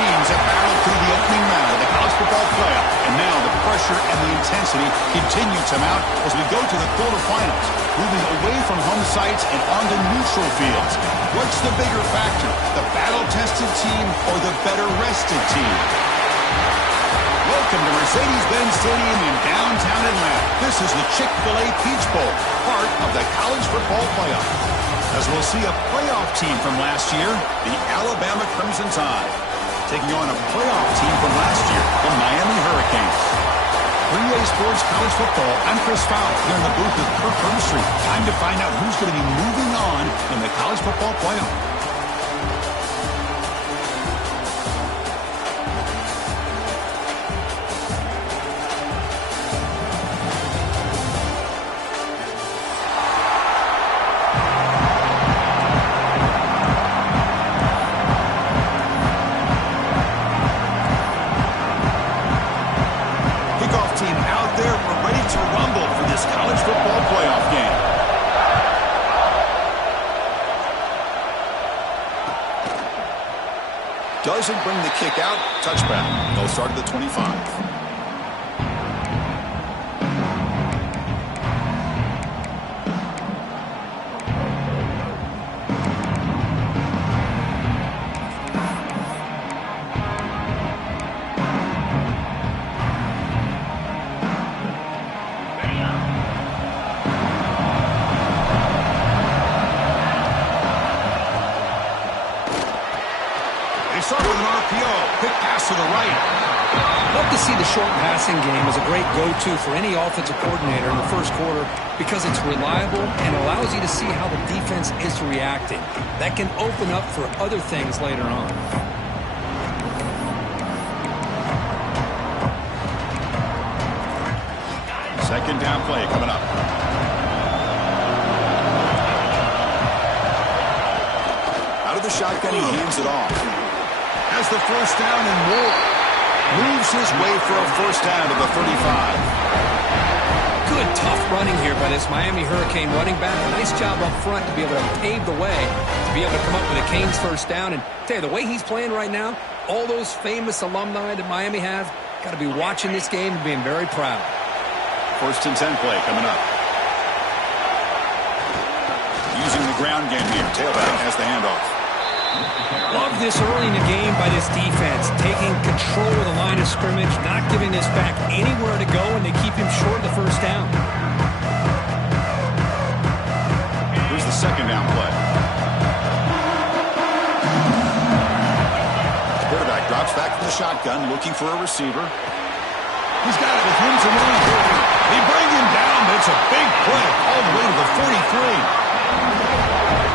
teams have battled through the opening round of the college football playoff, and now the pressure and the intensity continue to mount as we go to the quarterfinals, moving away from home sites and onto neutral fields. What's the bigger factor, the battle-tested team or the better-rested team? Welcome to Mercedes-Benz Stadium in downtown Atlanta. This is the Chick-fil-A Peach Bowl, part of the college football playoff. As we'll see a playoff team from last year, the Alabama Crimson Tide, taking on a playoff team from last year, the Miami Hurricanes. 3A Sports College Football, I'm Chris Fowler here in the booth with Kirk Herbstreit. Time to find out who's going to be moving on in the college football playoff. Doesn't bring the kick out. Touchback. They'll start at the 25. Start with an RPO. Quick pass to the right. Love to see the short passing game as a great go-to for any offensive coordinator in the first quarter because it's reliable and allows you to see how the defense is reacting. That can open up for other things later on. Second down play coming up. Out of the shotgun, he hands it off. Has the first down and more. Moves his way for a first down to the 35. Good, tough running here by this Miami Hurricane running back. A nice job up front to be able to pave the way, to be able to come up with a Canes first down. And tell you, the way he's playing right now, all those famous alumni that Miami have, got to be watching this game and being very proud. First and 10 play coming up. Using the ground game here. Tailback has the handoff. Love this early in the game by this defense, taking control of the line of scrimmage, not giving this back anywhere to go, and they keep him short of the first down. Here's the second down play. Quarterback drops back from the shotgun, looking for a receiver. He's got it with him to run. They bring him down, but it's a big play all the way to the 43.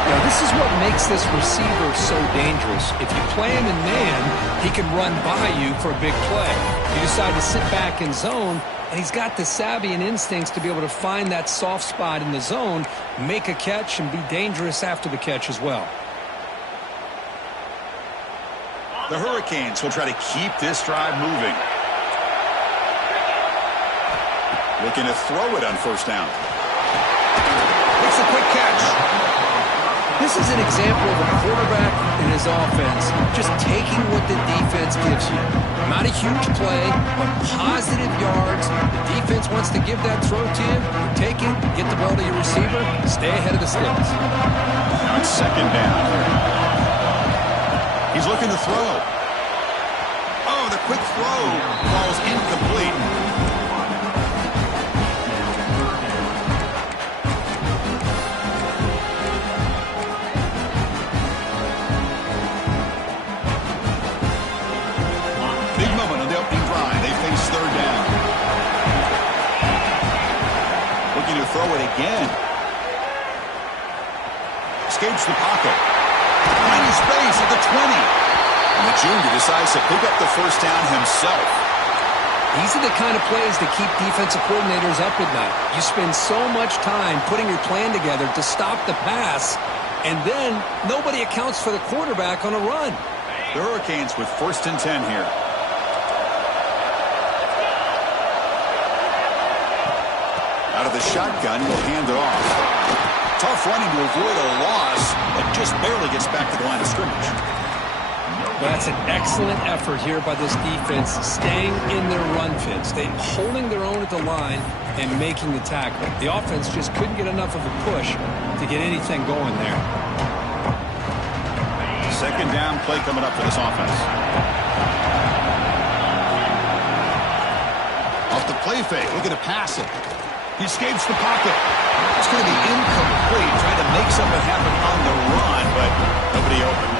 Now, this is what makes this receiver so dangerous. If you play him in man, he can run by you for a big play. You decide to sit back in zone, and he's got the savvy and instincts to be able to find that soft spot in the zone, make a catch, and be dangerous after the catch as well. The Hurricanes will try to keep this drive moving. Looking to throw it on first down. Makes a quick catch. This is an example of a quarterback in his offense just taking what the defense gives you. Not a huge play, but positive yards. The defense wants to give that throw to you. You take it, get the ball to your receiver, stay ahead of the sticks. Now it's second down. He's looking to throw. Oh, the quick throw falls incomplete. Throw it again. Escapes the pocket. Tiny space at the 20. And the junior decides to pick up the first down himself. These are the kind of plays that keep defensive coordinators up at night. You spend so much time putting your plan together to stop the pass, and then nobody accounts for the quarterback on a run. The Hurricanes with first and 10 here. Out of the shotgun, he'll hand it off. Tough running to avoid a loss, but just barely gets back to the line of scrimmage. Well, that's an excellent effort here by this defense, staying in their run fits, holding their own at the line and making the tackle. The offense just couldn't get enough of a push to get anything going there. Second down play coming up for this offense. Off the play fake, looking to pass it. He escapes the pocket. It's going to be incomplete, trying to make something happen on the run, but nobody open.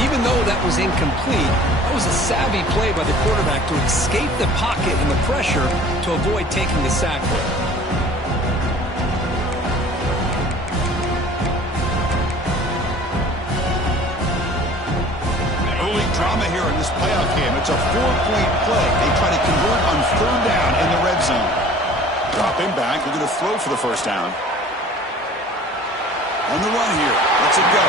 Even though that was incomplete, that was a savvy play by the quarterback to escape the pocket and the pressure to avoid taking the sack there. Early drama here in this playoff game. It's a 4-point play. They try to convert on third down in the red zone. Dropping back, they're going to throw for the first down. On the run here. Let's it go.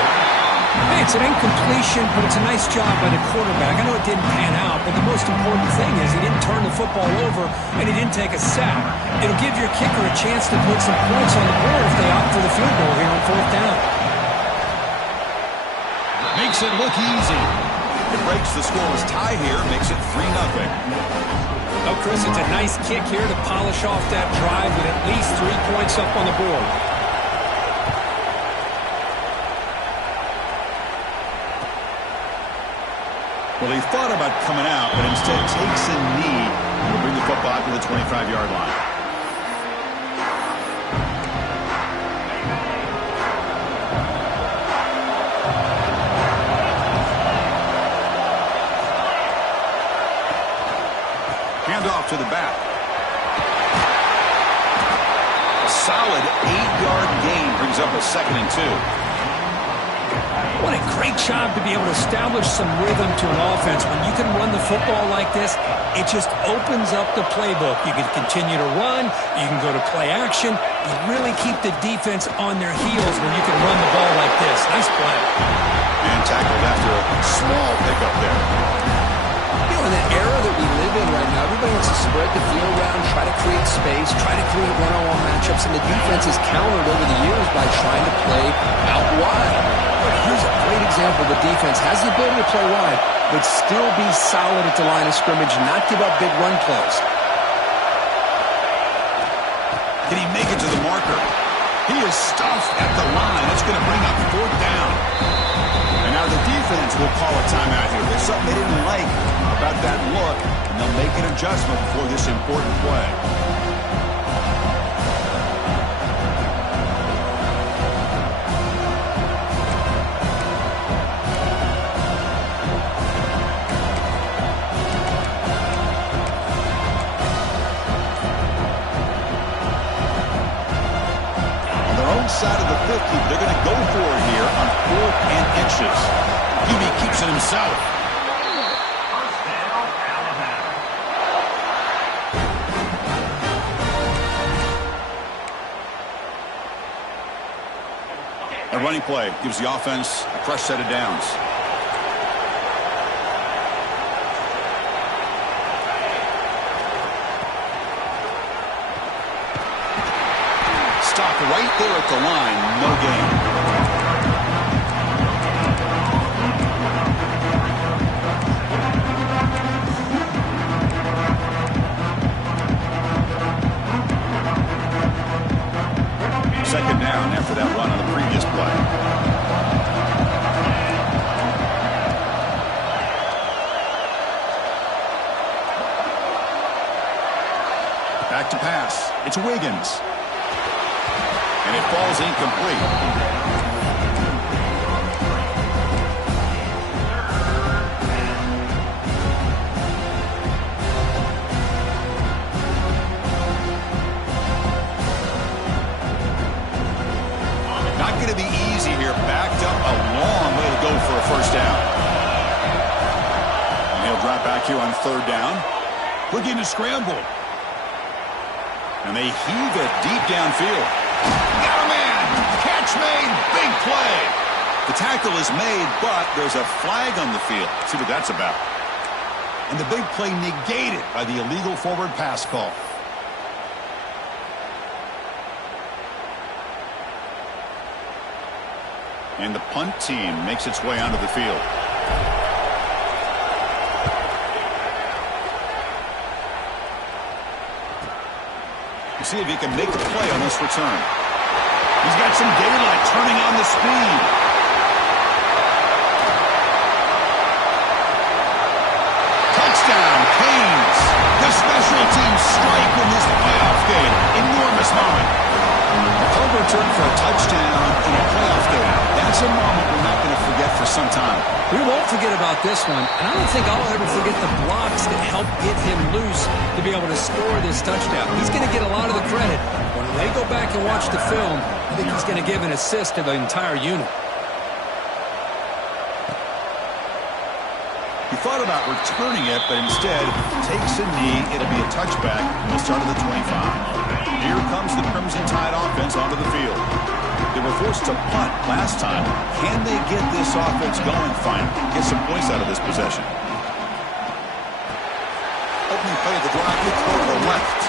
Hey, it's an incompletion, but it's a nice job by the quarterback. I know it didn't pan out, but the most important thing is he didn't turn the football over and he didn't take a sack. It'll give your kicker a chance to put some points on the board if they opt for the field goal here on fourth down. Makes it look easy. It breaks the scoreless tie here, makes it 3-0. Oh, Chris, it's a nice kick here to polish off that drive with at least 3 points up on the board. Well, he thought about coming out, but instead takes a knee and will bring the football to the 25-yard line. Handoff to the back. A solid 8-yard gain brings up a 2nd and 2. What a great job to be able to establish some rhythm to an offense. When you can run the football like this, it just opens up the playbook. You can continue to run. You can go to play action. You really keep the defense on their heels when you can run the ball like this. Nice play. And tackled after a small pickup there. You know, in the era that we live in right now, everybody wants to spread the field around, try to create space, try to create one-on-one matchups, and the defense has countered over the years by trying to play out wide. But here's a great example. The defense has the ability to play wide, but still be solid at the line of scrimmage, not give up big run plays. Can he make it to the marker? He is stuffed at the line. That's going to bring up fourth down. And now the defense will call a timeout here. There's something they didn't like about that look, and they'll make an adjustment for this important play. Side of the 50, they're going to go for it here on 4th and inches. Hubie keeps it himself. A running play gives the offense a fresh set of downs. Stop right there at the line. No gain. Second down after that run on the previous play. Back to pass. It's Wiggins. And it falls incomplete. Not going to be easy here. Backed up a long way to go for a first down. And he'll drop back here on third down. Looking to scramble. And they heave it deep downfield. Got a man! Catch made! Big play! The tackle is made, but there's a flag on the field. Let's see what that's about. And the big play negated by the illegal forward pass call. And the punt team makes its way onto the field. We'll see if he can make the play on this return. He's got some daylight turning on the speed. Touchdown, Canes. The special teams strike in this playoff game. Enormous moment. A punt return for a touchdown in a playoff game. That's a moment we're not going to forget for some time. We won't forget about this one, and I don't think I'll ever forget the blocks that helped get him loose to be able to score this touchdown. He's going to get a lot of the credit. When they go back and watch the film, I think he's going to give an assist to the entire unit. He thought about returning it, but instead takes a knee. It'll be a touchback. He'll start at the 25. Here comes the Crimson Tide offense onto the field. They were forced to punt last time. Can they get this offense going finally? Get some points out of this possession. Opening play of the drive, we throw to the left.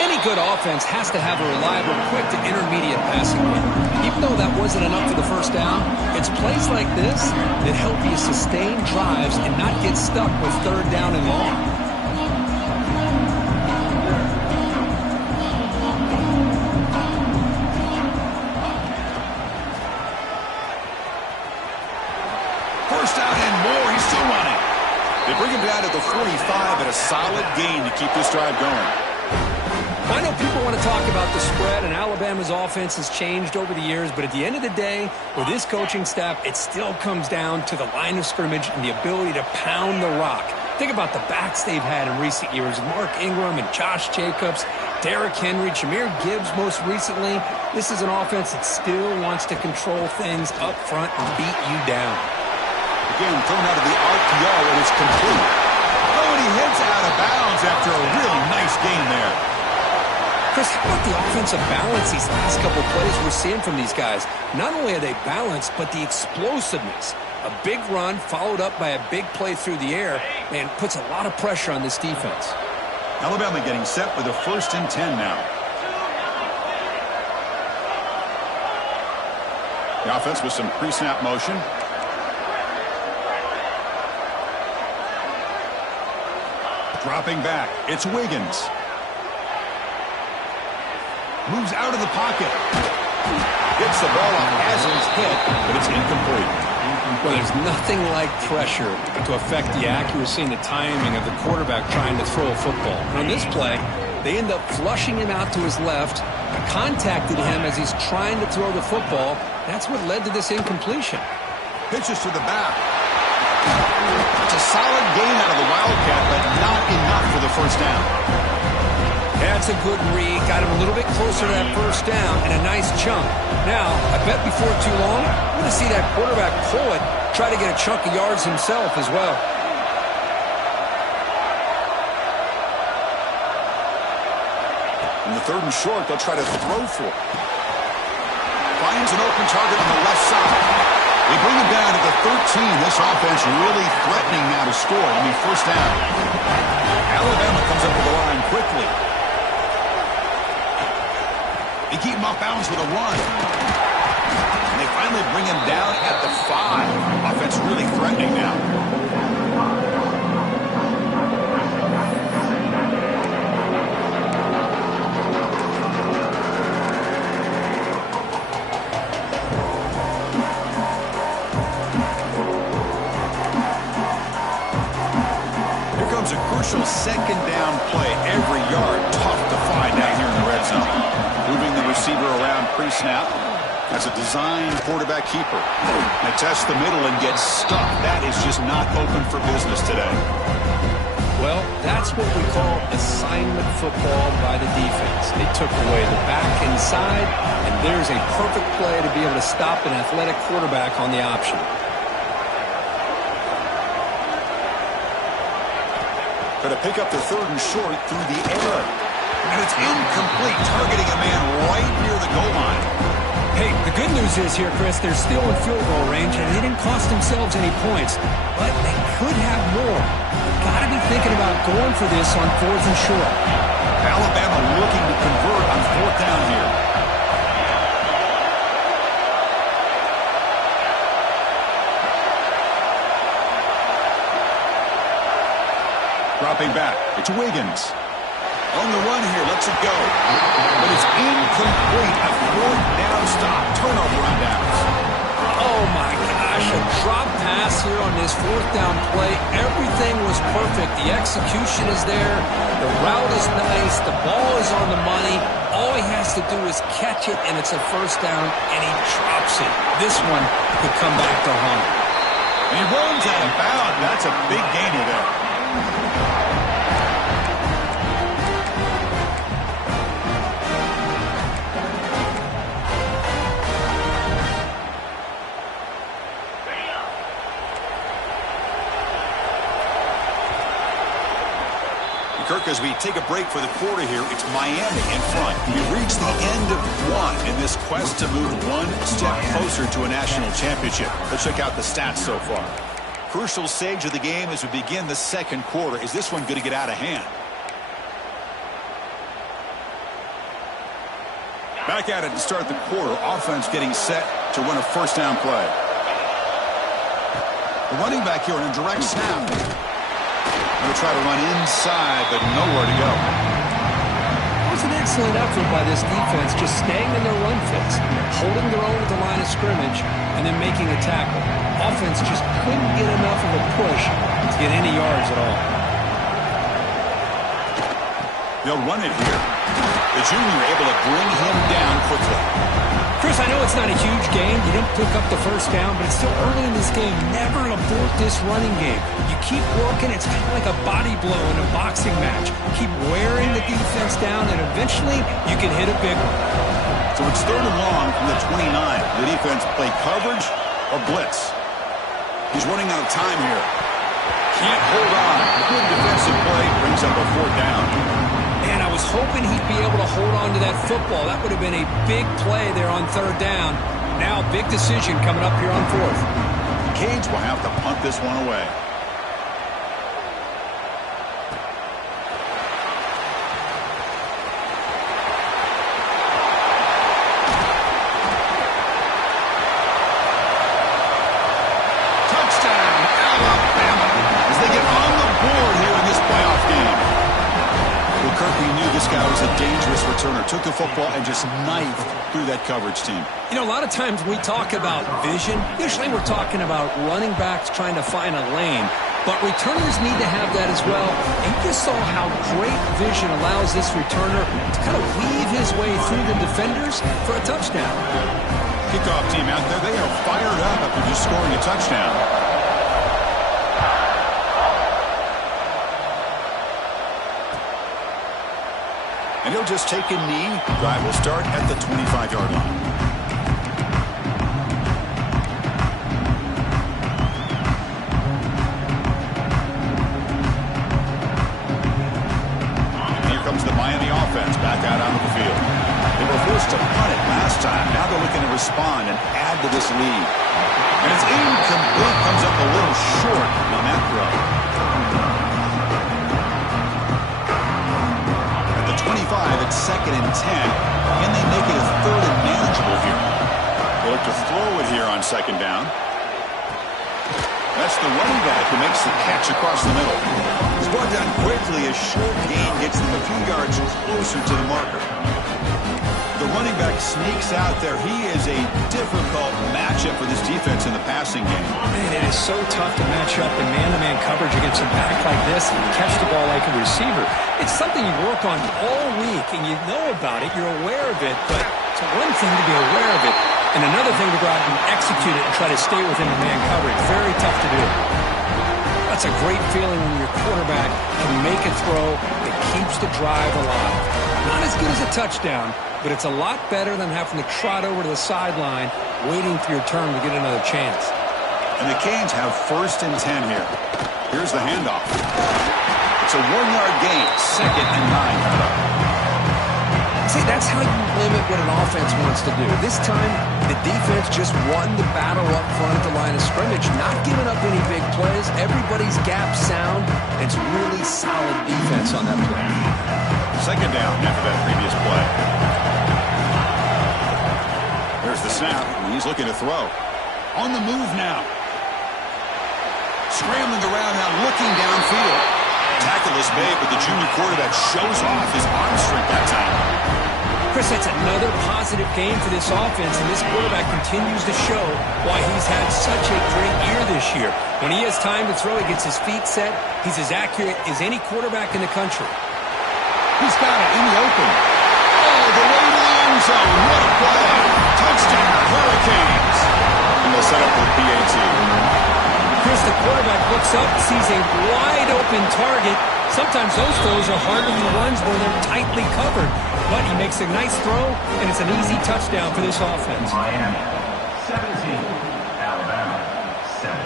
Any good offense has to have a reliable, quick to intermediate passing game. Even though that wasn't enough for the first down, it's plays like this that help you sustain drives and not get stuck with third down and long. First down and more. He's still running. They bring him down to the 45 at a solid gain to keep this drive going. I know people want to talk about the spread, and Alabama's offense has changed over the years, but at the end of the day, with this coaching staff, it still comes down to the line of scrimmage and the ability to pound the rock. Think about the backs they've had in recent years, Mark Ingram and Josh Jacobs, Derrick Henry, Jahmyr Gibbs most recently. This is an offense that still wants to control things up front and beat you down. Again, thrown out of the RPO, and it's complete. Oh, and he heads out of bounds after a really nice game there. Chris, how about the offensive balance these last couple plays we're seeing from these guys? Not only are they balanced, but the explosiveness. A big run followed up by a big play through the air, man, puts a lot of pressure on this defense. Alabama getting set with a 1st and 10 now. The offense with some pre-snap motion. Dropping back, it's Wiggins. Moves out of the pocket. Gets the ball off as it's hit, but it's incomplete. Well, there's nothing like pressure to affect the accuracy and the timing of the quarterback trying to throw a football. On this play, they end up flushing him out to his left, contacted him as he's trying to throw the football. That's what led to this incompletion. Pitches to the back. It's a solid gain out of the Wildcat, but not enough for the first down. That's a good read. Got him a little bit closer to that first down and a nice chunk. Now, I bet before too long, we're going to see that quarterback pull it, try to get a chunk of yards himself as well. In the 3rd and short, they'll try to throw for it. Finds an open target on the left side. They bring him down to the 13. This offense really threatening now to score. I mean, first down. Alabama comes up to the line quickly. They keep him off bounds with a run. And they finally bring him down at the 5. Offense really threatening now. Here comes a crucial 2nd down play. Every yard tough to find down here in the red zone. Moving the receiver around pre-snap as a design quarterback keeper. They test the middle and get stuck. That is just not open for business today. Well, that's what we call assignment football by the defense. They took away the back inside, and there's a perfect play to be able to stop an athletic quarterback on the option. Going to pick up the 3rd and short through the air. And it's incomplete, targeting a man right near the goal line. Hey, the good news is here, Chris, they're still in field goal range, and they didn't cost themselves any points, but they could have more. Got to be thinking about going for this on 4th and short. Alabama looking to convert on 4th down here. Dropping back, it's Wiggins. On the run here, lets it go. But it's incomplete. A fourth down stop. Turnover on downs. Oh, my gosh. A drop pass here on this fourth down play. Everything was perfect. The execution is there. The route is nice. The ball is on the money. All he has to do is catch it, and it's a first down, and he drops it. This one could come back to haunt. And he runs out of bounds. That's a big gainer there. Kirk, as we take a break for the quarter here, it's Miami in front. We reach the end of one in this quest to move one step closer to a national championship. Let's check out the stats so far. Crucial stage of the game as we begin the second quarter. Is this one going to get out of hand? Back at it to start the quarter. Offense getting set to run a first down play. The running back here in a direct snap. Going to try to run inside, but nowhere to go. It was an excellent effort by this defense, just staying in their run fits, holding their own at the line of scrimmage, and then making a tackle. Offense just couldn't get enough of a push to get any yards at all. They'll run it here. The junior able to bring him down quickly. Chris, I know it's not a huge game. You didn't pick up the first down, but it's still early in this game. Never abort this running game. You keep working. It's kind of like a body blow in a boxing match. Keep wearing the defense down, and eventually you can hit a big one. So it's third and long from the 29. The defense play coverage or blitz. He's running out of time here. Can't hold on. Good defensive play brings up a fourth down. And I was hoping he'd be able to hold on to that football. That would have been a big play there on third down. Now, big decision coming up here on fourth. The Canes will have to punt this one away. Touchdown, Alabama, as they get on the board here in this playoff game. Kirk, we knew this guy was a dangerous returner. Took the football and just knifed through that coverage team. You know, a lot of times when we talk about vision, usually we're talking about running backs trying to find a lane. But returners need to have that as well. And you just saw how great vision allows this returner to kind of weave his way through the defenders for a touchdown. Kickoff team out there, they are fired up after just scoring a touchdown. And he'll just take a knee. Drive will start at the 25-yard line. Here comes the Miami offense back out onto the field. They were forced to punt it last time. Now they're looking to respond and add to this lead. And it's incomplete. Comes up a little short on that throw. 25, it's second and 10. Can they make it a third and manageable here? They look to throw it here on second down. That's the running back who makes the catch across the middle. He's brought down quickly. A short gain gets them a few yards closer to the marker. The running back sneaks out there. He is a difficult matchup for this defense in the passing game. Man, it is so tough to match up in man-to-man coverage against a back like this and catch the ball like a receiver. It's something you work on all week, and you know about it. You're aware of it, but it's one thing to be aware of it, and another thing to go out and execute it and try to stay within the man coverage. Very tough to do. That's a great feeling when your quarterback can make a throw that keeps the drive alive. Not as good as a touchdown, but it's a lot better than having to trot over to the sideline waiting for your turn to get another chance. And the Canes have first and 10 here. Here's the handoff. It's a 1-yard gain, second and 9. See, that's how you limit what an offense wants to do. This time, the defense just won the battle up front at the line of scrimmage, not giving up any big plays. Everybody's gap sound. It's really solid defense on that play. Second down after that previous play. There's the snap. He's looking to throw. On the move now. Scrambling around now, looking downfield. Tackle is made, but the junior quarterback shows off his arm strength that Chris, that's another positive game for this offense, and this quarterback continues to show why he's had such a great year this year. When he has time to throw, he gets his feet set. He's as accurate as any quarterback in the country. He's got it in the open. Oh, the way to the end zone. What a play. Touchdown, Hurricanes. And they'll set up for the PAT. Chris, the quarterback looks up, sees a wide-open target. Sometimes those throws are harder than the ones where they're tightly covered. But he makes a nice throw, and it's an easy touchdown for this offense. Miami, 17. Alabama, 7.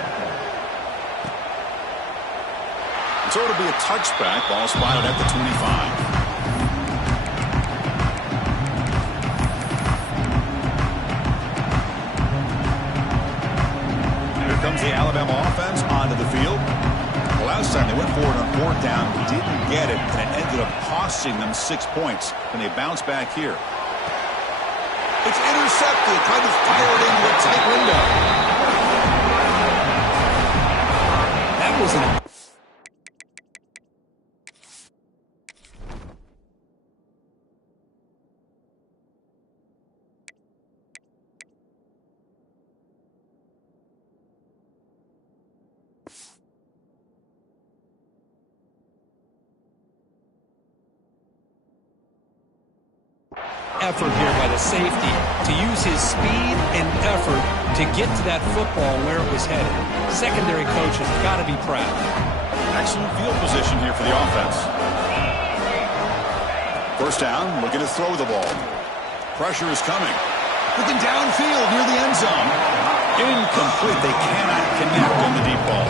So it'll be a touchback. Ball spotted at the 25. Comes the Alabama offense onto the field. The last time they went forward on fourth down, didn't get it, and it ended up costing them 6 points. And they bounce back here. It's intercepted. Tried to fire it into a tight window. That was an effort here by the safety to use his speed and effort to get to that football where it was headed. Secondary coaches got to be proud. Excellent field position here for the offense. First down, looking to throw the ball. Pressure is coming. Looking downfield near the end zone. Incomplete. They cannot connect on the deep ball.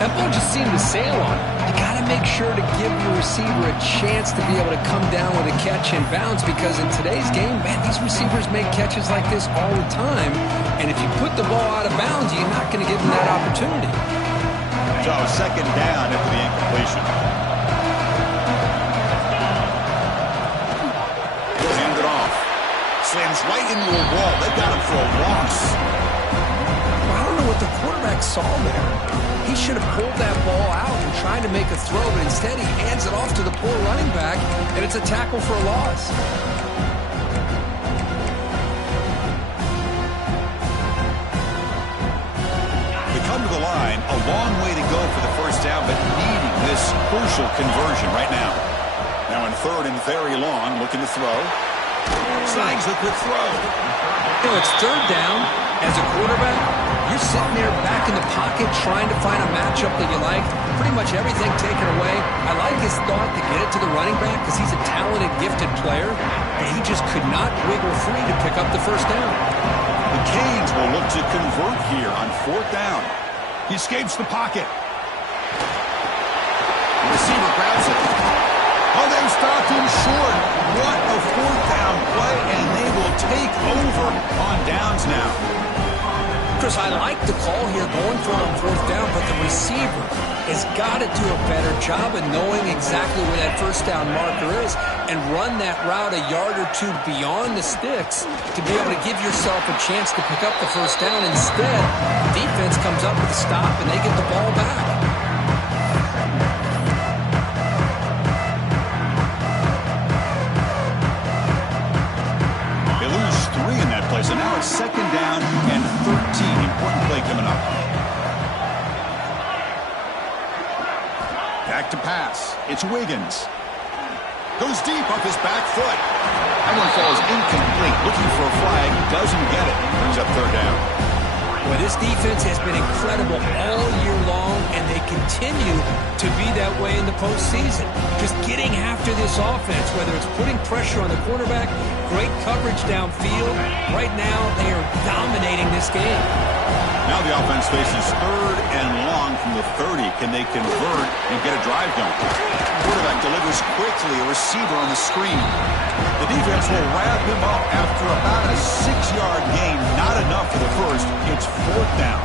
That ball just seemed to sail on. You got to make sure to give your receiver a chance to be able to come down with a catch and bounce, because in today's game, man, these receivers make catches like this all the time. And if you put the ball out of bounds, you're not going to give them that opportunity. So second down after the incompletion. He'll hand it off. Slams right into a wall. They got him for a loss. I don't know what the quarterback saw there. He should have pulled that ball out and tried to make a throw, but instead he hands it off to the poor running back, and it's a tackle for a loss. They come to the line, a long way to go for the first down, but needing this crucial conversion right now. Now in third and very long, looking to throw. Snags a good throw. You know, it's third down. As a quarterback, you're sitting there back in the pocket trying to find a matchup that you like. Pretty much everything taken away. I like his thought to get it to the running back because he's a talented, gifted player, and he just could not wiggle free to pick up the first down. The Canes will look to convert here on fourth down. He escapes the pocket. The receiver grabs it. Oh, they've stopped him short. What a fourth down play, and they will take over on downs now. Chris, I like the call here going for it on fourth down, but the receiver has got to do a better job of knowing exactly where that first down marker is and run that route a yard or two beyond the sticks to be able to give yourself a chance to pick up the first down. Instead, defense comes up with a stop and they get the ball back. So now it's second down and 13. Important play coming up. Back to pass. It's Wiggins. Goes deep off his back foot. That one falls incomplete. Looking for a flag. Doesn't get it. Brings up third down. Well, this defense has been incredible all year long, and they continue to be that way in the postseason. Just getting after this offense, whether it's putting pressure on the quarterback, great coverage downfield. Right now, they are dominating this game. Now the offense faces third and long from the 30. Can they convert and get a drive going? Quarterback delivers quickly, a receiver on the screen. The defense will wrap him up after about a 6-yard gain. Not enough for the first. It's fourth down.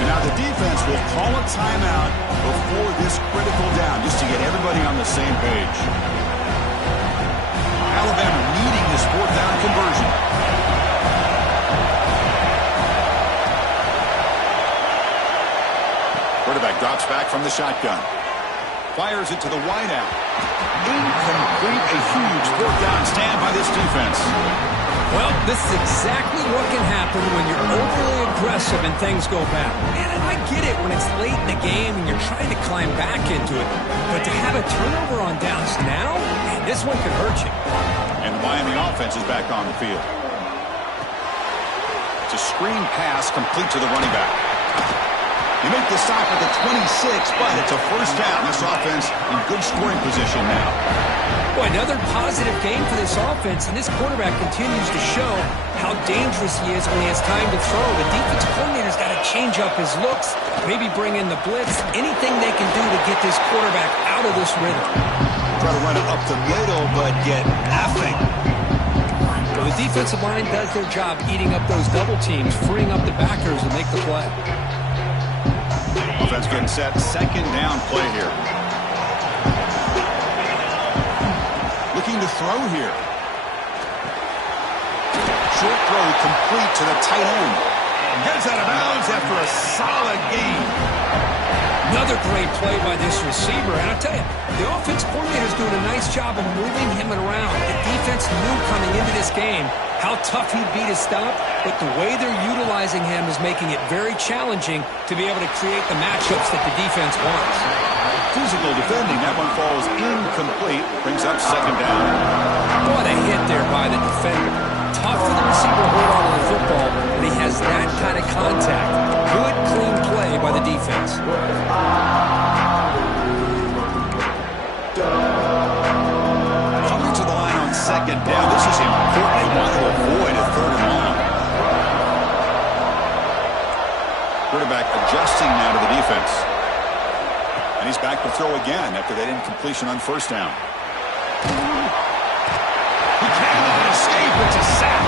And now the defense will call a timeout before this critical down, just to get everybody on the same page. Alabama needing this fourth down conversion. Quarterback drops back from the shotgun. Fires it to the wideout. incomplete. A huge fourth down stand by this defense. Well, this is exactly what can happen when you're overly aggressive and things go bad. And I get it when it's late in the game and you're trying to climb back into it. But to have a turnover on downs now, man, this one could hurt you. And the Miami offense is back on the field. It's a screen pass complete to the running back. You make the stop at the 26, but it's a first down. This offense in good scoring position now. Boy, another positive game for this offense, and this quarterback continues to show how dangerous he is when he has time to throw. The defensive coordinator's got to change up his looks, maybe bring in the blitz, anything they can do to get this quarterback out of this rhythm. Try to run it up the middle, but get nothing. Well, the defensive line does their job eating up those double teams, freeing up the backers to make the play. Offense getting set. Second down play here. Looking to throw here. Short throw complete to the tight end. Gets out of bounds after a solid gain. Another great play by this receiver. And I'll tell you, the offense coordinator is doing a nice job of moving him around. The defense knew coming into this game how tough he'd be to stop, but the way they're utilizing him is making it very challenging to be able to create the matchups that the defense wants. Physical defending. That one falls incomplete. Brings up second down. What a hit there by the defender. Tough for the receiver to hold on to the football, but he has that kind of contact. Good, clean play by the defense. Coming to the line on second down. This is important. They want to avoid a third and long. Quarterback adjusting now to the defense. And he's back to throw again after that incompletion on first down. He cannot escape. It's a sack.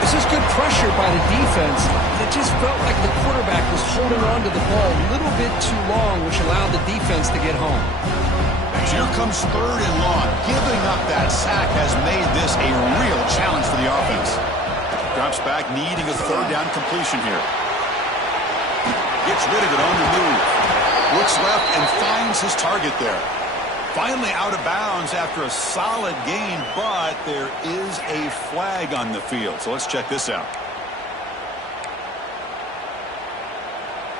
This is good pressure by the defense. It just felt like the quarterback was holding on to the ball a little bit too long, which allowed the defense to get home. Here comes third and long. Giving up that sack has made this a real challenge for the offense. Drops back, needing a third down completion here. Gets rid of it on the move. Looks left and finds his target there. Finally out of bounds after a solid gain, but there is a flag on the field. So let's check this out.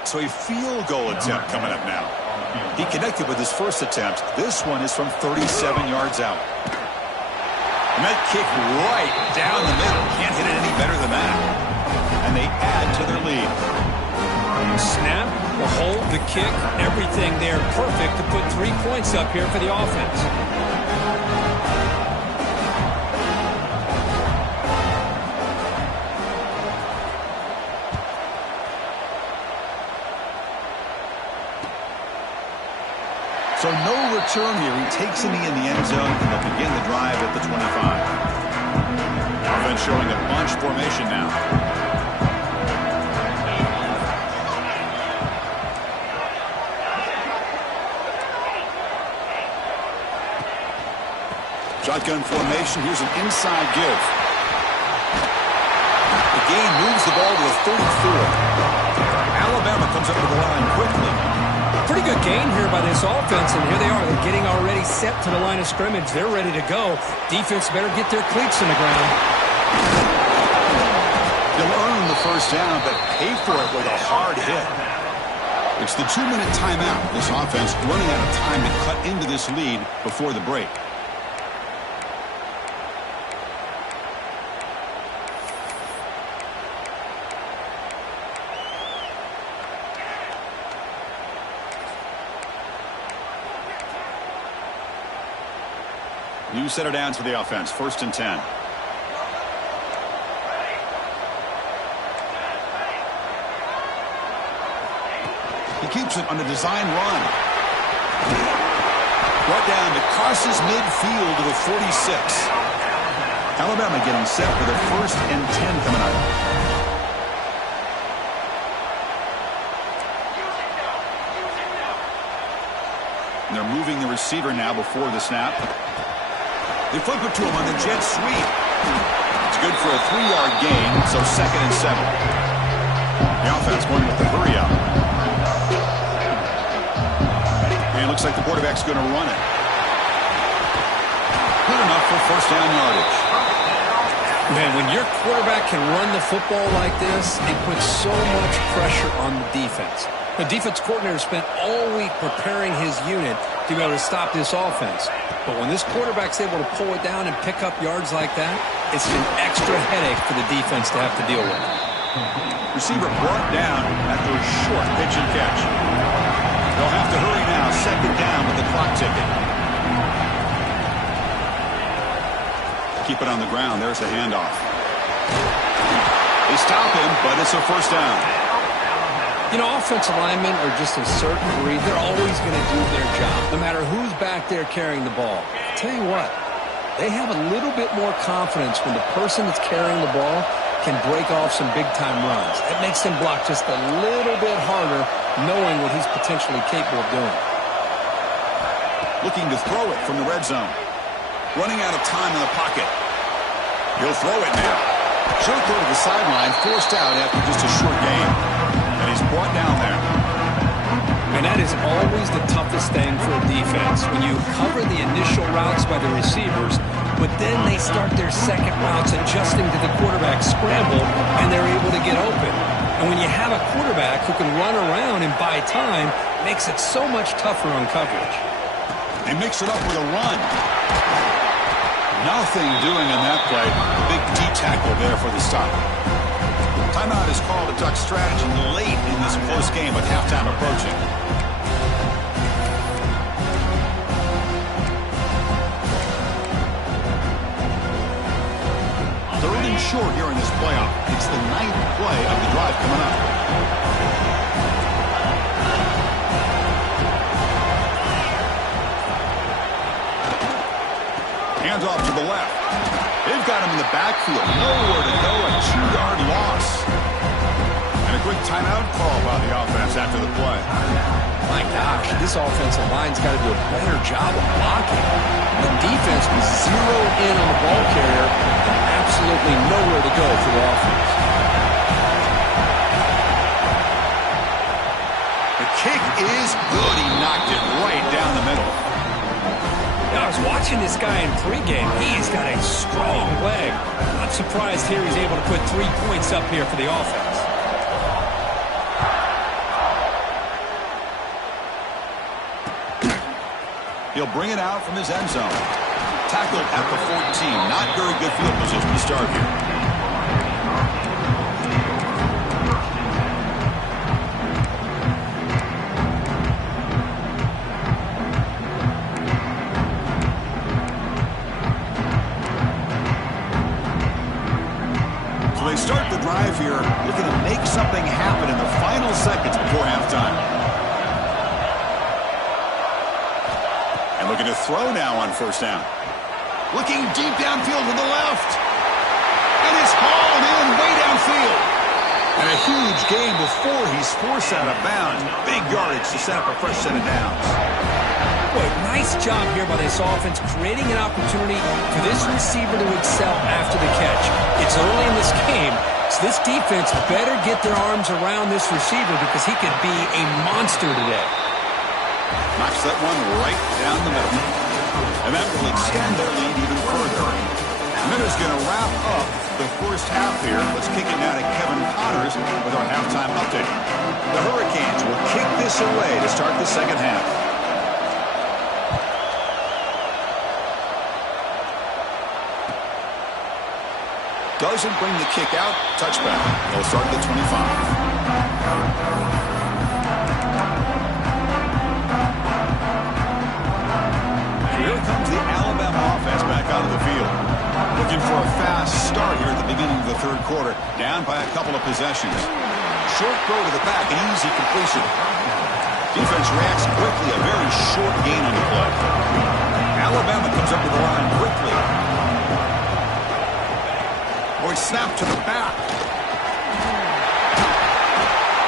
So a field goal attempt coming up now. He connected with his first attempt. This one is from 37 yards out. And that kick right down the middle. Can't hit it any better than that. And they add to their lead. Snap, the hold, the kick, everything there perfect to put 3 points up here for the offense. So no return here. He takes a knee in the end zone, and they'll begin the drive at the 25. Offense showing a bunch formation now. Shotgun formation. Here's an inside give. The game moves the ball to a 34. Alabama comes up to the line quickly. Pretty good gain here by this offense, and here they are. They're getting already set to the line of scrimmage. They're ready to go. Defense better get their cleats in the ground. They'll earn the first down, but pay for it with a hard hit. It's the 2-minute timeout. This offense running out of time to cut into this lead before the break. New center downs for the offense. 1st and 10. He keeps it on a design run. Brought down to crosses midfield to the 46. Alabama getting set for their 1st and 10 coming up. And they're moving the receiver now before the snap. They flip it to him on the jet sweep. It's good for a 3-yard gain, so 2nd and 7. The offense going with the hurry up. And it looks like the quarterback's going to run it. for first down yardage. Man, when your quarterback can run the football like this, it puts so much pressure on the defense. The defense coordinator spent all week preparing his unit to be able to stop this offense. But when this quarterback's able to pull it down and pick up yards like that, it's an extra headache for the defense to have to deal with. Receiver brought down after a short pitch and catch. They'll have to hurry now. Second down with the clock ticking. Keep it on the ground. There's the handoff. They stop him, but it's a first down. You know, offensive linemen are just a certain breed. They're always going to do their job, no matter who's back there carrying the ball. I'll tell you what, they have a little bit more confidence when the person that's carrying the ball can break off some big-time runs. That makes him block just a little bit harder, knowing what he's potentially capable of doing. Looking to throw it from the red zone. Running out of time in the pocket. He'll throw it now. Short throw to the sideline, forced out after just a short game. And he's brought down there. And that is always the toughest thing for a defense, when you cover the initial routes by the receivers, but then they start their second routes adjusting to the quarterback scramble, and they're able to get open. And when you have a quarterback who can run around and buy time, it makes it so much tougher on coverage. They mix it up with a run. Nothing doing in that play. Big D tackle there for the stop. Timeout is called to talk strategy late in this close game with halftime approaching. Third and short here in this playoff. It's the 9th play of the drive coming up. Hands off to the left. They've got him in the backfield. Nowhere to go. A 2-yard loss. And a quick timeout call by the offense after the play. My gosh, this offensive line's got to do a better job of blocking. The defense was zeroed in on the ball carrier and absolutely nowhere to go for the offense. The kick is good. He knocked it right down the middle. I was watching this guy in pregame. He's got a strong leg. Not surprised here he's able to put 3 points up here for the offense. He'll bring it out from his end zone. Tackled at the 14. Not very good field position to start here. Start the drive here, looking to make something happen in the final seconds before halftime. And looking to throw now on first down. Looking deep downfield to the left. And it's hauled in way downfield. And a huge gain before he's forced out of bounds. Big yardage to set up a fresh set of downs. Boy, nice job here by this offense, creating an opportunity for this receiver to excel after the catch. It's early in this game, so this defense better get their arms around this receiver because he could be a monster today. Knocks that one right down the middle. And that will extend their lead even further. Miller's going to wrap up the first half here. Let's kick it now to Kevin Connors with our halftime update. The Hurricanes will kick this away to start the second half. Doesn't bring the kick out. Touchback. They'll start at the 25. Here comes the Alabama offense back out of the field. Looking for a fast start here at the beginning of the third quarter. Down by a couple of possessions. Short throw to the back, an easy completion. Defense reacts quickly. A very short gain on the play. Alabama comes up to the line quickly. Boy, snap to the back.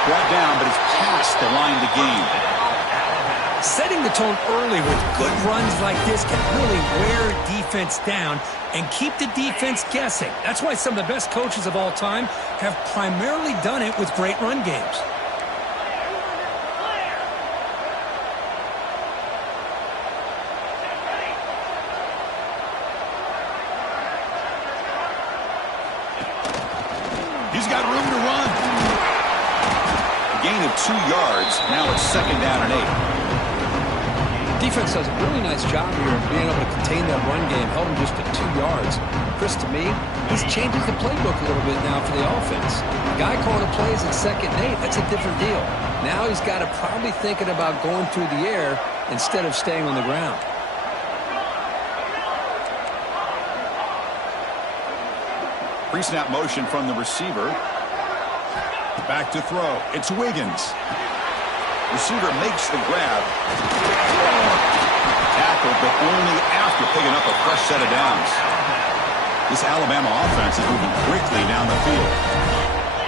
Brought down, but it's past the line to gain. Setting the tone early with good runs like this can really wear defense down and keep the defense guessing. That's why some of the best coaches of all time have primarily done it with great run games. He's got room to run. A gain of 2 yards. Now it's 2nd down and 8. Defense does a really nice job here of being able to contain that run game. Held him just to 2 yards. Chris, to me, this changes the playbook a little bit now for the offense. Guy calling the plays at 2nd and 8, that's a different deal. Now he's got to probably thinking about going through the air instead of staying on the ground. Pre-snap motion from the receiver. Back to throw. It's Wiggins. Receiver makes the grab. Tackle, but only after picking up a fresh set of downs. This Alabama offense is moving quickly down the field.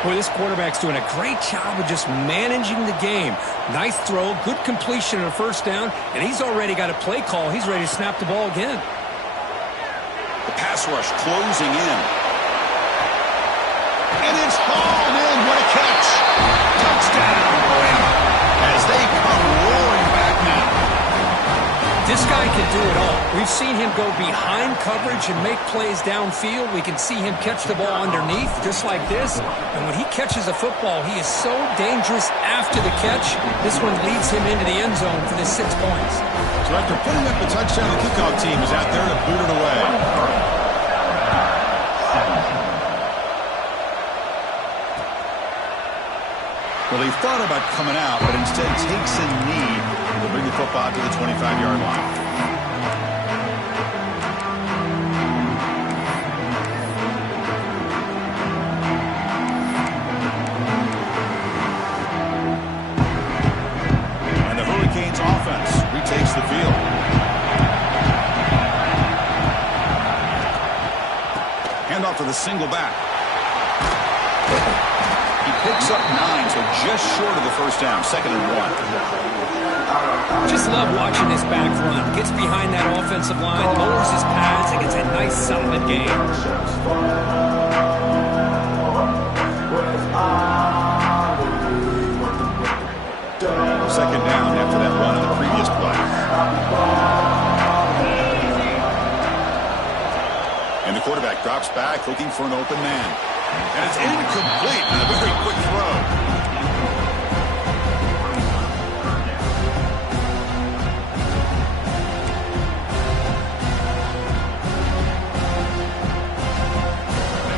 Boy, this quarterback's doing a great job of just managing the game. Nice throw, good completion on a 1st down, and he's already got a play call. He's ready to snap the ball again. The pass rush closing in. And it's hauled in. What a catch. Touchdown. As they come roaring back now. This guy can do it all. We've seen him go behind coverage and make plays downfield. We can see him catch the ball underneath, just like this. And when he catches a football, he is so dangerous after the catch. This one leads him into the end zone for the 6 points. So after putting up the touchdown, the kickoff team is out there to boot it away. Well, they thought about coming out, but instead takes a knee to bring the football to the 25-yard line. And the Hurricanes offense retakes the field. Handoff to the single back. Picks up 9, so just short of the 1st down, 2nd and 1. Just love watching this back run. Gets behind that offensive line, lowers his pads, and gets a nice solid gain. 2nd down after that run on the previous play. And the quarterback drops back, looking for an open man. And it's incomplete on a very quick throw.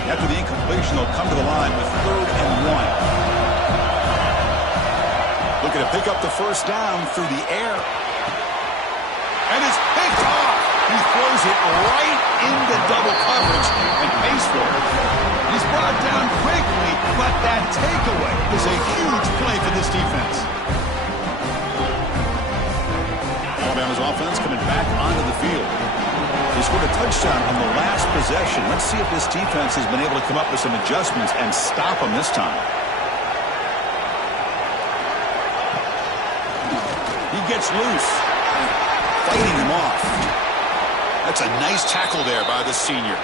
After the incompletion, they'll come to the line with 3rd and 1. Looking to pick up the 1st down through the air. And it's picked off. He throws it right into double coverage and pays for it. He's brought down quickly, but that takeaway is a huge play for this defense. Alabama's offense coming back onto the field. They scored a touchdown on the last possession. Let's see if this defense has been able to come up with some adjustments and stop them this time. He gets loose, fighting him off. That's a nice tackle there by the senior.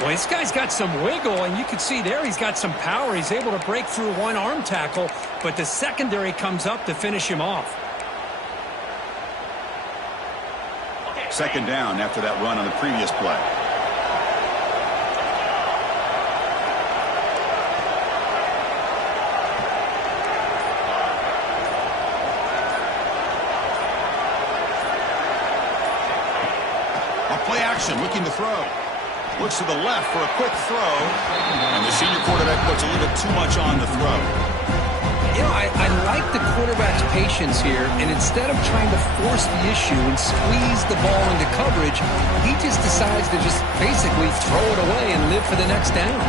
Well, this guy's got some wiggle, and you can see there he's got some power. He's able to break through one arm tackle, but the secondary comes up to finish him off. 2nd down after that run on the previous play. Play action, looking to throw. Looks to the left for a quick throw. And the senior quarterback puts a little bit too much on the throw. You know, I like the quarterback's patience here, and instead of trying to force the issue and squeeze the ball into coverage, he just decides to just basically throw it away and live for the next down.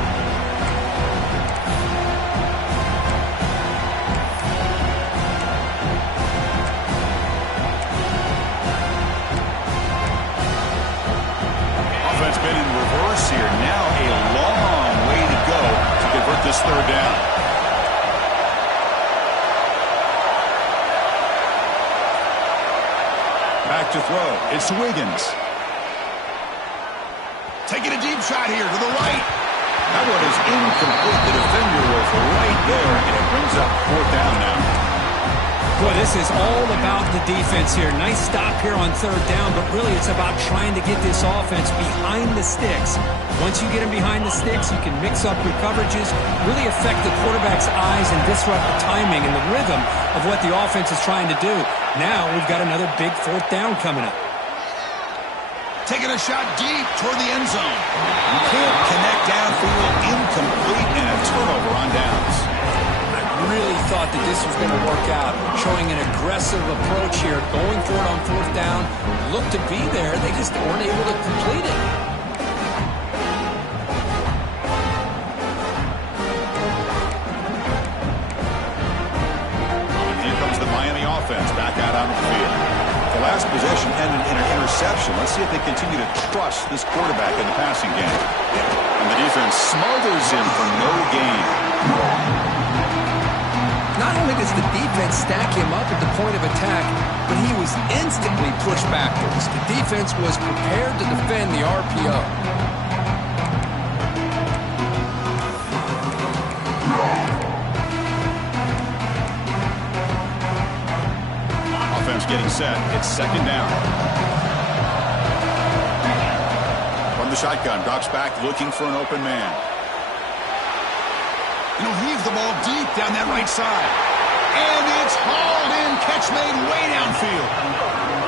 Been in reverse here. Now a long way to go to convert this 3rd down. Back to throw. It's Wiggins. Taking a deep shot here to the right. That one is incomplete. The defender was right there, and it brings up 4th down now. Boy, this is all about the defense here. Nice stop here on third down, but really it's about trying to get this offense behind the sticks. Once you get them behind the sticks, you can mix up your coverages, really affect the quarterback's eyes and disrupt the timing and the rhythm of what the offense is trying to do. Now we've got another big fourth down coming up. Taking a shot deep toward the end zone. You can't connect downfield, incomplete, and a turnover on downs. Really thought that this was going to work out, showing an aggressive approach here, going for it on fourth down, looked to be there, they just weren't able to complete it. And here comes the Miami offense back out on the field. The last possession ended in an interception. Let's see if they continue to trust this quarterback in the passing game. And the defense smothers him for no gain. Not only does the defense stack him up at the point of attack, but he was instantly pushed backwards. The defense was prepared to defend the RPO. Offense getting set. It's second down. From the shotgun, drops back looking for an open man. And he'll heave the ball deep down that right side. And it's hauled in. Catch made way downfield.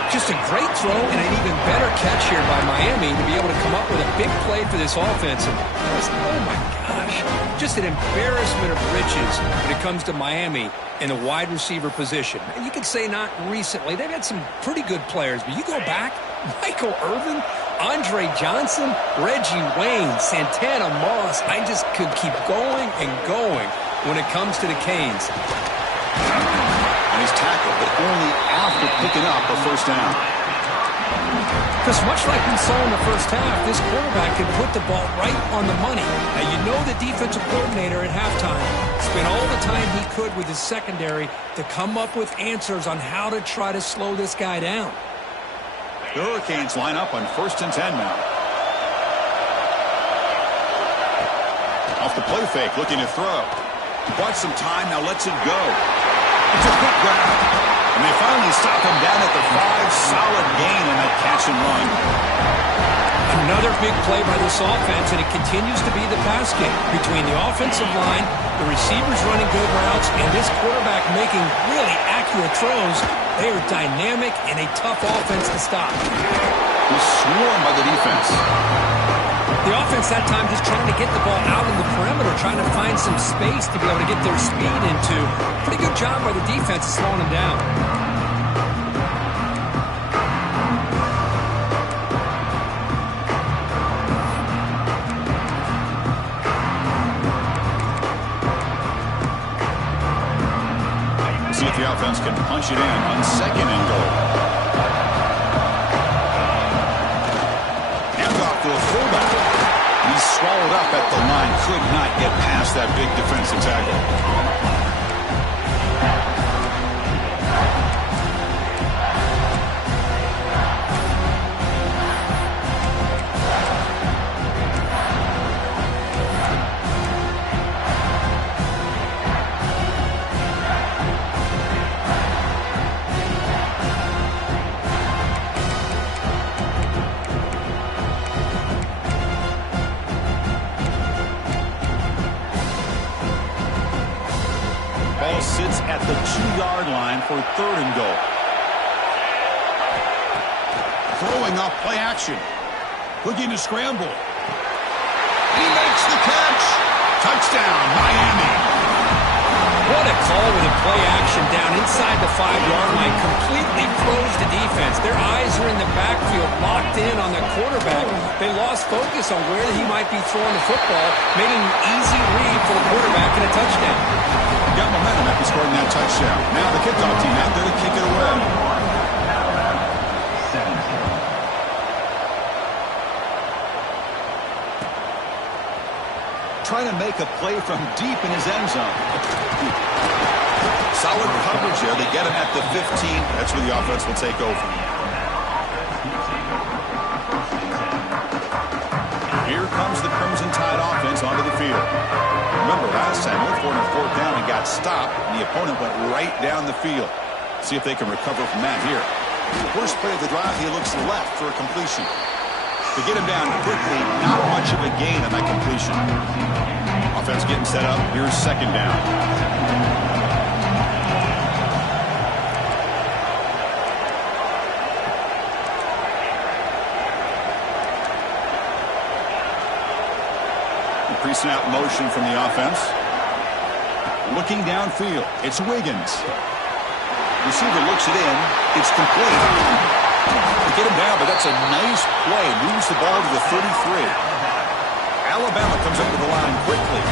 Just a great throw and an even better catch here by Miami to be able to come up with a big play for this offense. And oh my gosh, just an embarrassment of riches when it comes to Miami in the wide receiver position. And you could say not recently. They've had some pretty good players, but you go back, Michael Irvin, Andre Johnson, Reggie Wayne, Santana Moss. I just could keep going and going when it comes to the Canes. And he's tackled, but only after picking up a first down. Because much like we saw in the first half, this quarterback can put the ball right on the money. Now, you know the defensive coordinator at halftime spent all the time he could with his secondary to come up with answers on how to try to slow this guy down. The Hurricanes line up on 1st and 10 now. Off the play fake, looking to throw. Bought some time, now lets it go. It's a quick grab. And they finally stop him down at the 5. Solid gain in that catch and run. Another big play by this offense, and it continues to be the pass game between the offensive line, the receivers running good routes, and this quarterback making really accurate throws. They are dynamic and a tough offense to stop. He's swarmed by the defense. The offense that time just trying to get the ball out in the perimeter, trying to find some space to be able to get their speed into. Pretty good job by the defense of slowing them down. See if the offense can punch it in on 2nd and goal. Hand off to a fullback. He's swallowed up at the line. Could not get past that big defensive tackle. Sits at the 2-yard line for 3rd and goal. Throwing off play action. Looking to scramble. He makes the catch. Touchdown, Miami. What a call with a play action down inside the 5-yard line. Completely froze the defense. Their eyes are in the backfield, locked in on the quarterback. They lost focus on where he might be throwing the football, making an easy read for the quarterback and a touchdown. Got momentum after scoring that touchdown. Now the kickoff team out there to kick it away. Trying to make a play from deep in his end zone. Solid coverage there. They get him at the 15. That's where the offense will take over. Here comes the Crimson Tide offense onto the field. Remember, last time, went for it on 4th down and got stopped, and the opponent went right down the field. See if they can recover from that here. First play of the drive, he looks left for a completion. To get him down quickly, not much of a gain on that completion. Offense getting set up. Here's second down. Pre-snap motion from the offense. Looking downfield. It's Wiggins. Receiver looks it in. It's complete. To get him down, but that's a nice play. Moves the ball to the 33. Alabama comes up to the line quickly.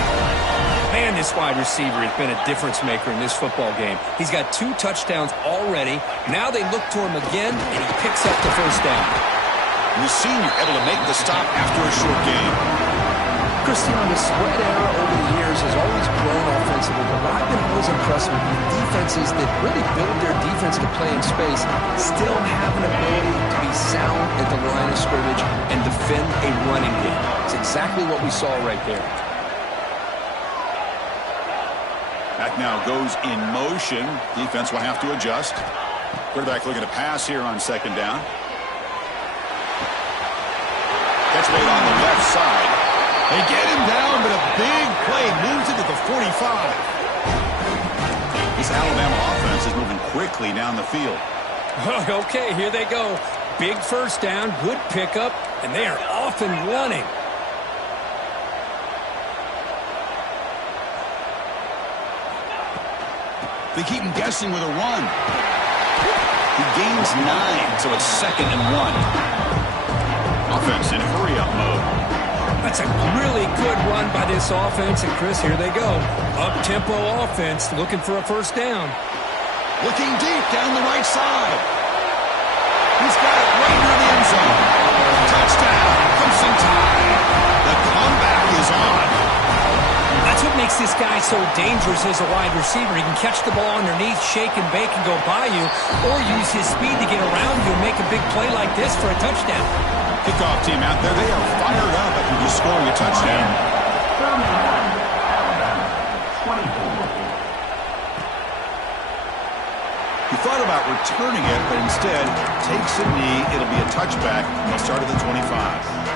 Man, this wide receiver has been a difference maker in this football game. He's got 2 touchdowns already. Now they look to him again, and he picks up the first down. The senior able to make the stop after a short game. Christian, the spread era over the years has always grown offensively, but what I've been always impressed with defenses that really build their defense to play in space still have an ability to be sound at the line of scrimmage and defend a running game. It's exactly what we saw right there. Back now goes in motion. Defense will have to adjust. Quarterback looking to pass here on second down. Catch made on the left side. They get him down, but a big play moves it to the 45. This Alabama offense is moving quickly down the field. Okay, here they go. Big first down, good pickup, and they are off and running. They keep him guessing with a run. He gains 9, so it's 2nd and 1. Offense in hurry-up mode. That's a really good run by this offense. And, Chris, here they go. Up-tempo offense looking for a first down. Looking deep down the right side. He's got it right near the end zone. Touchdown. Crimson Tide. The comeback is on. That's what makes this guy so dangerous as a wide receiver. He can catch the ball underneath, shake and bake and go by you, or use his speed to get around you and make a big play like this for a touchdown. Kickoff team out there, they are fired up after just scoring a touchdown. He thought about returning it, but instead takes a knee. It'll be a touchback. They'll start at the 25.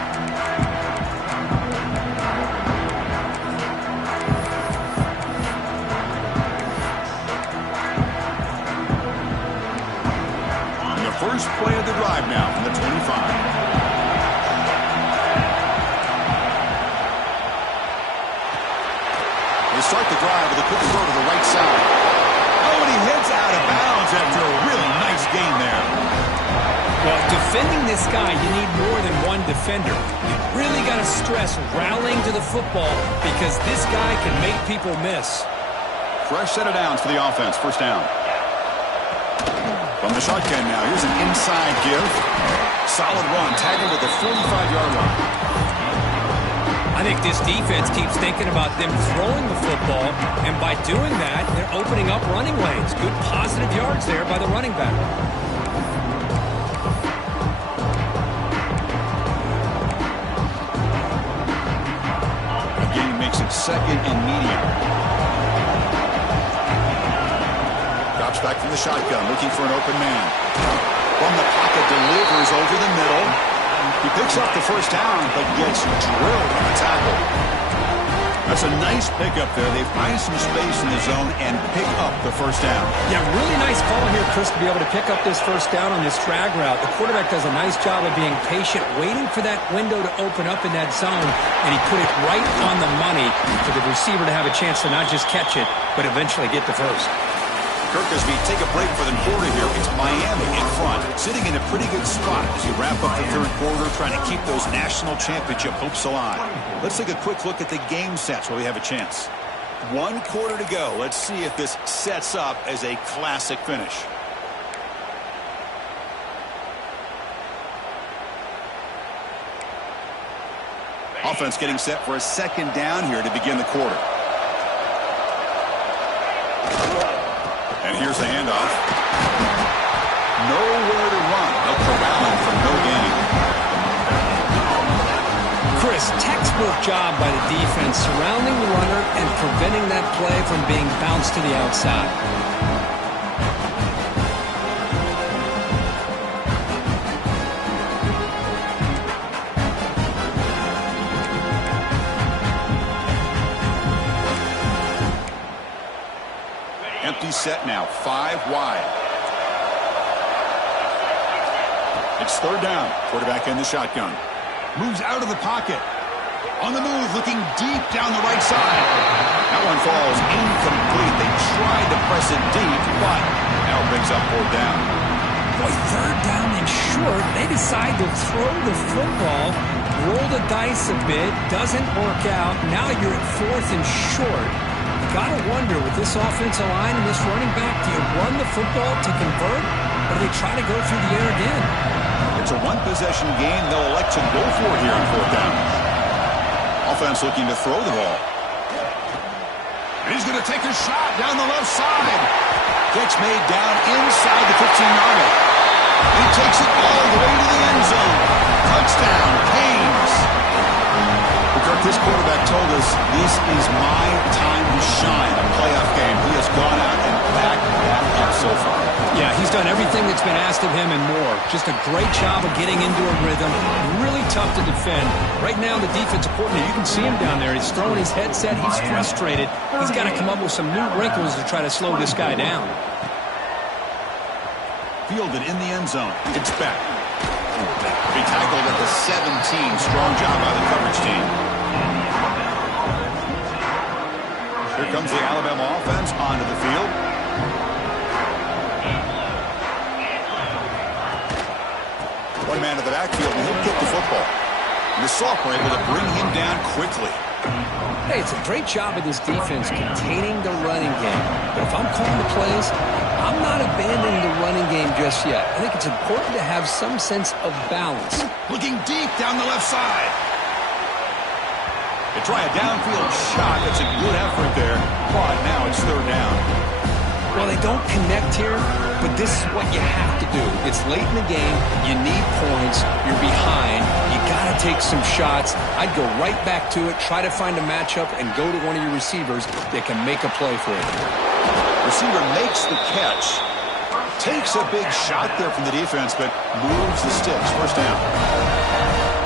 First play of the drive now from the 25. They start the drive with a quick throw to the right side. Oh, and he heads out of bounds after a really nice gain there. Well, defending this guy, you need more than one defender. You really got to stress rallying to the football because this guy can make people miss. Fresh set of downs for the offense. First down. From the shotgun now, here's an inside give. Solid run, tackled at the 45-yard line. I think this defense keeps thinking about them throwing the football, and by doing that, they're opening up running lanes. Good positive yards there by the running back. Again, makes it 2nd and medium. Back from the shotgun, looking for an open man. From the pocket, delivers over the middle. He picks up the first down, but gets drilled on the tackle. That's a nice pickup there. They find some space in the zone and pick up the first down. Yeah, really nice call here, Chris, to be able to pick up this first down on this drag route. The quarterback does a nice job of being patient, waiting for that window to open up in that zone, and he put it right on the money for the receiver to have a chance to not just catch it, but eventually get the first. Kirk, as we take a break for the quarter here, it's Miami in front, sitting in a pretty good spot as you wrap up the third quarter, trying to keep those national championship hopes alive. Let's take a quick look at the game sets where we have a chance. 1 quarter to go. Let's see if this sets up as a classic finish. Offense getting set for a second down here to begin the quarter. And here's the handoff. Nowhere to run. They'll corral him for no gain. Chris, textbook job by the defense surrounding the runner and preventing that play from being bounced to the outside. set now, 5 wide. It's third down. Quarterback in the shotgun. Moves out of the pocket. On the move, looking deep down the right side. That one falls incomplete. They tried to press it deep, but now brings up fourth down. Boy, third down and short. They decide to throw the football, roll the dice a bit, doesn't work out. Now you're at fourth and short. You got to wonder, with this offensive line and this running back, do you run the football to convert, or do they try to go through the air again? It's a one-possession game. They'll elect to go for it here on fourth down. Offense looking to throw the ball. And he's going to take a shot down the left side. Catch made down inside the 15-yard line. He takes it all the way to the end zone. Touchdown, Canes. Kirk, this quarterback told us this is my time to shine. A playoff game. He has gone out and backed that up so far. Yeah, he's done everything that's been asked of him and more. Just a great job of getting into a rhythm. Really tough to defend. Right now, the defensive coordinator, you can see him down there. He's throwing his headset. He's frustrated. He's got to come up with some new wrinkles to try to slow this guy down. Fielded in the end zone. It's back. He tackled at the 17. Strong job by the coverage team. Here comes the Alabama offense onto the field. One man to the backfield, and he'll get the football. And the sophomore able to bring him down quickly. Hey, it's a great job of this defense containing the running game. But if I'm calling the plays, I'm not abandoning the running game just yet. I think it's important to have some sense of balance. Looking deep down the left side. They try a downfield shot. That's a good effort there. But now it's third down. Well, they don't connect here, but this is what you have to do. It's late in the game. You need points. You're behind. You got to take some shots. I'd go right back to it, try to find a matchup, and go to one of your receivers that can make a play for you. Receiver makes the catch. Takes a big shot there from the defense, but moves the sticks. First down.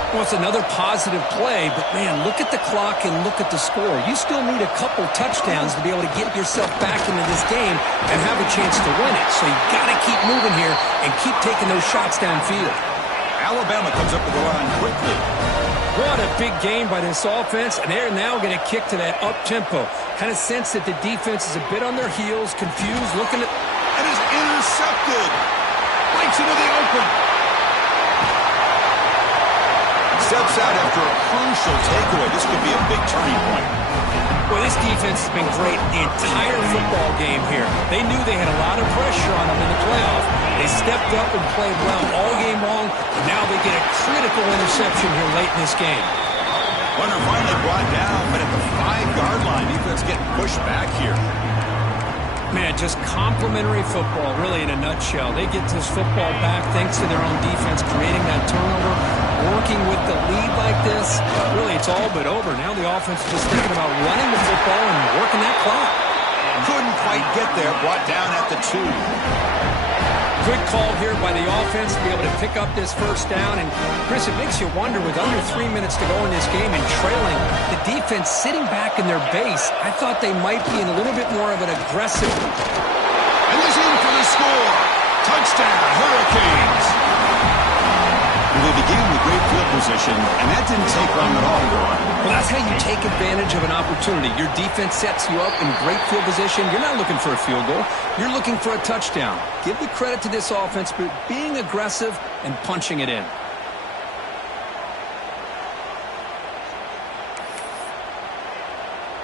Well, it's another positive play, but, man, look at the clock and look at the score. You still need a couple touchdowns to be able to get yourself back into this game and have a chance to win it. So you got to keep moving here and keep taking those shots downfield. Alabama comes up with the line quickly. What a big game by this offense, and they're now going to kick to that up-tempo. Kind of sense that the defense is a bit on their heels, confused, looking at... And is intercepted. Breaks into the open. Steps out after a crucial takeaway. This could be a big turning point. Well, this defense has been great the entire football game here. They knew they had a lot of pressure on them in the playoff. They stepped up and played well all game long, and now they get a critical interception here late in this game. Runner finally brought down, but at the 5-yard line, defense getting pushed back here. Man, just complimentary football, really, in a nutshell. They get this football back thanks to their own defense, creating that turnover, working with the lead like this. Really, it's all but over. Now the offense is just thinking about running the football and working that clock. Couldn't quite get there, brought down at the 2. Good call here by the offense to be able to pick up this first down. And, Chris, it makes you wonder, with under 3 minutes to go in this game and trailing, the defense sitting back in their base, I thought they might be in a little bit more of an aggressive. And he's in for the score. Touchdown, Hurricanes. They began with great field position, and that didn't take long at all, Ron. Well, that's how you take advantage of an opportunity. Your defense sets you up in great field position. You're not looking for a field goal. You're looking for a touchdown. Give the credit to this offense for being aggressive and punching it in.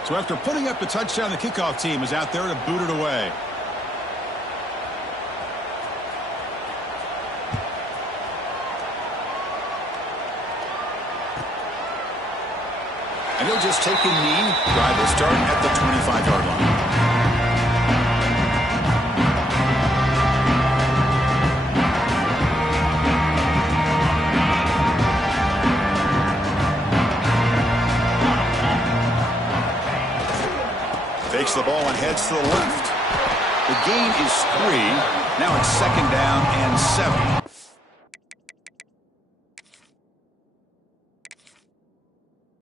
So after putting up the touchdown, the kickoff team is out there to boot it away. And he'll just take a knee. Drive will start at the 25-yard line. Takes the ball and heads to the left. The gain is 3. Now it's second down and 7.